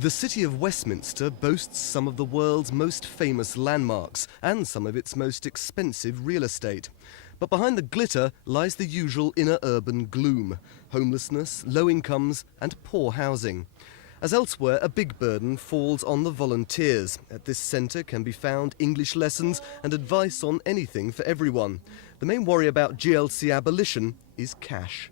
The city of Westminster boasts some of the world's most famous landmarks and some of its most expensive real estate. But behind the glitter lies the usual inner urban gloom: homelessness, low incomes and poor housing. As elsewhere, a big burden falls on the volunteers. At this centre can be found English lessons and advice on anything for everyone. The main worry about GLC abolition is cash.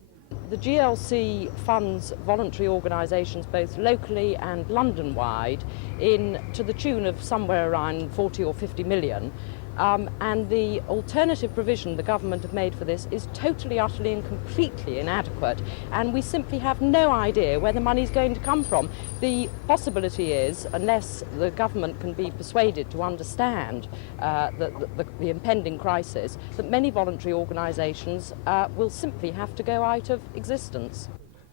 The GLC funds voluntary organisations both locally and London-wide to the tune of somewhere around 40 or 50 million. And the alternative provision the government have made for this is totally, utterly and completely inadequate, and we simply have no idea where the money's going to come from. The possibility is, unless the government can be persuaded to understand the impending crisis, that many voluntary organisations will simply have to go out of existence.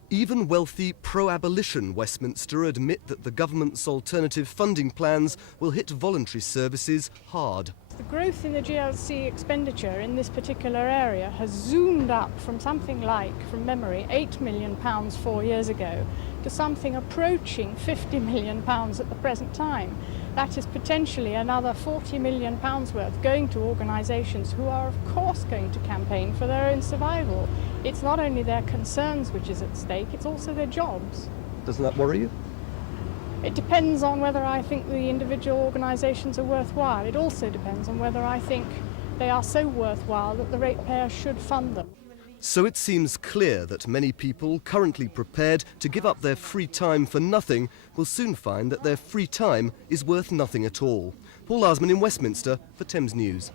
Even wealthy pro-abolition Westminster admit that the government's alternative funding plans will hit voluntary services hard. The growth in the GLC expenditure in this particular area has zoomed up from something like, from memory, £8 million 4 years ago to something approaching £50 million at the present time. That is potentially another £40 million worth going to organisations who are of course going to campaign for their own survival. It's not only their concerns which is at stake, it's also their jobs. Doesn't that worry you? It depends on whether I think the individual organisations are worthwhile. It also depends on whether I think they are so worthwhile that the ratepayer should fund them. So it seems clear that many people currently prepared to give up their free time for nothing will soon find that their free time is worth nothing at all. Paul Arsman in Westminster for Thames News.